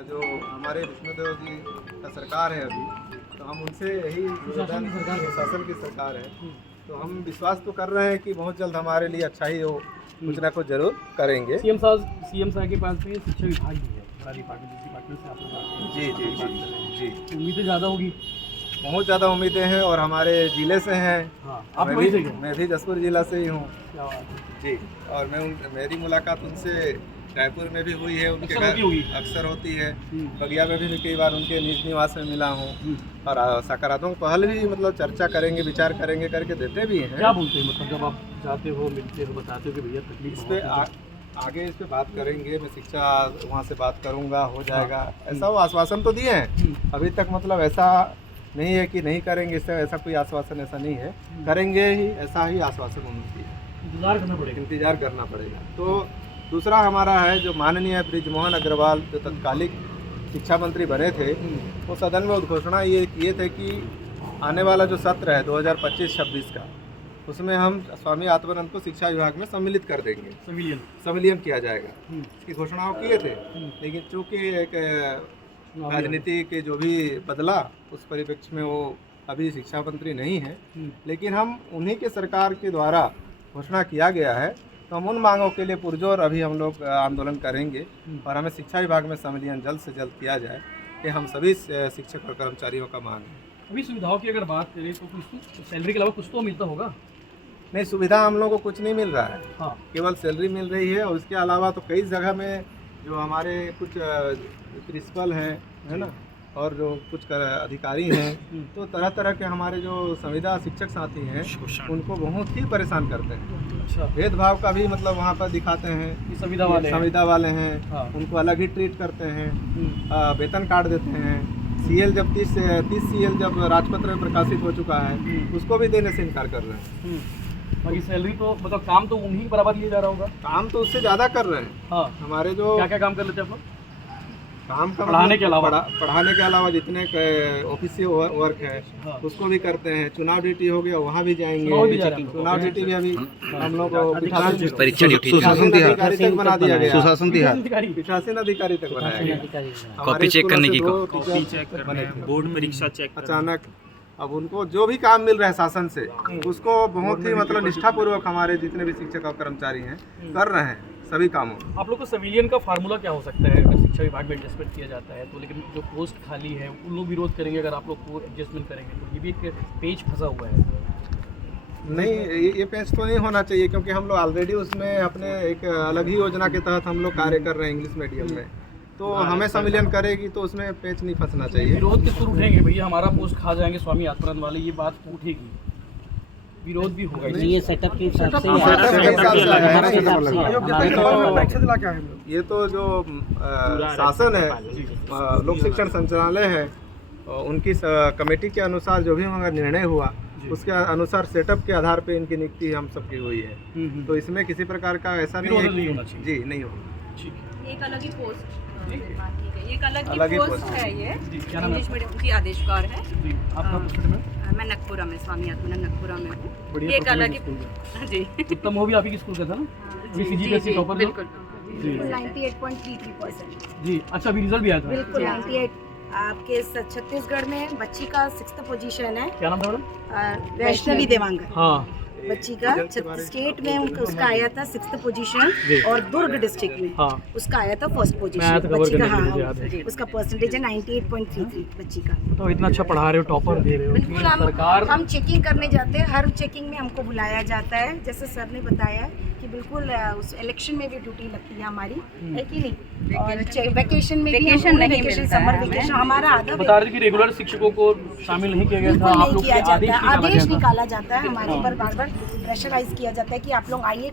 जो हमारे विष्णुदेव जी का सरकार है अभी, तो हम उनसे यही शासन की सरकार है, तो हम विश्वास तो कर रहे हैं कि बहुत जल्द हमारे लिए अच्छा ही हो, कुछ ना कुछ जरूर करेंगे। सीएम साहब के पास में शिक्षा विभाग भी है, बड़ा डिपार्टमेंट, जिस डिपार्टमेंट से आप लोग आते हैं। जी जी जी जी, उम्मीदें ज़्यादा होगी। बहुत ज़्यादा उम्मीदें हैं और हमारे ज़िले से हैं। हाँ, आप वहीं से मैं भी जसपुर जिला से ही हूँ। क्या बात है। जी, और मेरी मुलाकात उनसे रायपुर में भी हुई है, उनके घर अक्सर होती है। बगिया में भी कई बार उनके निज निवास में मिला हूँ और सकारात्मक पहल भी मतलब चर्चा करेंगे, विचार करेंगे करके देते भी हैं। क्या बोलते हैं मतलब जब आप जाते हो, मिलते हो, बताते हो कि भैया तकलीफ इस पे आगे इस पे बात करेंगे, मैं शिक्षा वहाँ से बात करूँगा, हो जाएगा ऐसा वो आश्वासन तो दिए हैं। अभी तक मतलब ऐसा नहीं है कि नहीं करेंगे, इससे ऐसा कोई आश्वासन ऐसा नहीं है, करेंगे ही, ऐसा ही आश्वासन उनकी इंतजार करना पड़ेगा। तो दूसरा हमारा है जो माननीय बृजमोहन अग्रवाल जो तत्कालिक शिक्षा मंत्री बने थे, वो सदन में उद्घोषणा ये किए थे कि आने वाला जो सत्र है 2025-26 का, उसमें हम स्वामी आत्मानंद को शिक्षा विभाग में सम्मिलित कर देंगे, संविलियन किया जाएगा। इसकी घोषणाओं किए थे, लेकिन चूँकि एक राजनीति के जो भी बदला उस परिप्रेक्ष्य में वो अभी शिक्षा मंत्री नहीं है, लेकिन हम उन्हीं के सरकार के द्वारा घोषणा किया गया है, तो हम उन मांगों के लिए पुरजोर अभी हम लोग आंदोलन करेंगे और हमें शिक्षा विभाग में सम्मिलियन जल्द से जल्द किया जाए, कि हम सभी शिक्षक और कर्मचारियों का मांग है। अभी सुविधाओं की अगर बात करें तो कुछ सैलरी के अलावा कुछ तो मिलता होगा? नहीं, सुविधा हम लोगों को कुछ नहीं मिल रहा है। हाँ, केवल सैलरी मिल रही है और उसके अलावा तो कई जगह में जो हमारे कुछ प्रिंसिपल हैं, है ना, और जो कुछ अधिकारी हैं, तो तरह तरह के हमारे जो संविदा शिक्षक साथी हैं उनको बहुत ही परेशान करते हैं। अच्छा, भेदभाव का भी मतलब वहाँ पर दिखाते हैं कि संविदा वाले हैं, हाँ, उनको अलग ही ट्रीट करते हैं, वेतन काट देते हैं। सीएल जब 30 सीएल जब राजपत्र में प्रकाशित हो चुका है, उसको भी देने से इनकार कर रहे हैं। बाकी सैलरी तो मतलब काम तो उन्हीं बराबर लिया जा रहा होगा? काम तो उससे ज़्यादा कर रहे हैं। हाँ, हमारे जो क्या क्या काम कर लेते हैं आप लोग? काम का पढ़ाने के अलावा जितने ऑफिशियल वर्क है, हाँ, उसको भी करते हैं। चुनाव ड्यूटी हो गया, वहाँ भी जाएंगे। चुनाव ड्यूटी भी अभी हम लोग पीठासीन अधिकारी तक बना दिया गया, पीठासीन अधिकारी तक बनाया गया। कॉपी चेक करने की बोर्ड परीक्षा चेक अचानक अब उनको जो भी काम मिल रहा है शासन से, उसको बहुत ही मतलब निष्ठापूर्वक हमारे जितने भी शिक्षक और कर्मचारी हैं कर रहे हैं सभी कामों। आप लोग को सिविलियन का फार्मूला क्या हो सकता है अगर शिक्षा विभाग में एडजस्टमेंट किया जाता है तो? लेकिन जो पोस्ट खाली है उन लोग विरोध करेंगे अगर आप लोग को एडजस्टमेंट करेंगे, तो ये भी एक पेज फंसा हुआ है। नहीं, ये पेज तो नहीं होना चाहिए, क्योंकि हम लोग ऑलरेडी उसमें अपने एक अलग ही योजना के तहत हम लोग कार्य कर रहे हैं इंग्लिश मीडियम में, तो हमें सम्मिलन करेगी तो उसमें पेज नहीं फंसना चाहिए। विरोध किस पर उठेंगे भैया, हमारा पोस्ट खा जाएंगे स्वामी आत्मानंद वाले, ये बात उठेगी, विरोध भी होगा। ये सेटअप के हिसाब से ये तो जो शासन है, लोक शिक्षण संचालय है, उनकी कमेटी के अनुसार जो भी हमारा निर्णय हुआ उसके अनुसार सेटअप के आधार पे इनकी नियुक्ति हम सबकी हुई है, तो इसमें किसी प्रकार का ऐसा नहीं है कि जी नहीं होगा। एक अलग ही पोस्ट ये एक अलग ही पोस्ट है। ये इंग्लिश मीडियम की आदेशकार है। मैं नगपुरा में, स्वामी आत्मानंद नगपुरा में हूँ। ये एक अलग ही जी। उत्तम हो भी आप ही की स्कूल का था ना? जी, टॉपर बिल्कुल 98.33%। जी, अच्छा, अभी रिजल्ट भी आया था? बिल्कुल 98। आपके छत्तीसगढ़ में बच्ची का 6th पोजीशन है। क्या नाम था मैडम? वैष्णवी देवांग। हाँ, बच्ची का स्टेट में उसका आया था 6th पोजीशन, और दुर्ग डिस्ट्रिक्ट में हाँ, उसका आया था 1st पोजीशन बच्ची का। हाँ, उसका परसेंटेज है 98.33 बच्ची का। तो इतना अच्छा पढ़ा रहे हो, टॉपर दे रहे हो। बिल्कुल, हम चेकिंग करने जाते हैं, हर चेकिंग में हमको बुलाया जाता है। जैसे सर ने बताया कि बिल्कुल उस इलेक्शन में भी ड्यूटी लगती है हमारी, है कि नहीं, और वेकेशन में भी, वेकेशन समर वेकेशन हमारा आधा बता रहे थे कि रेगुलर शिक्षकों को शामिल नहीं किया गया था, आप लोग किया जाता है, आदेश निकाला जाता है हमारे पर, बार बार प्रेशराइज किया जाता है कि आप लोग आइए,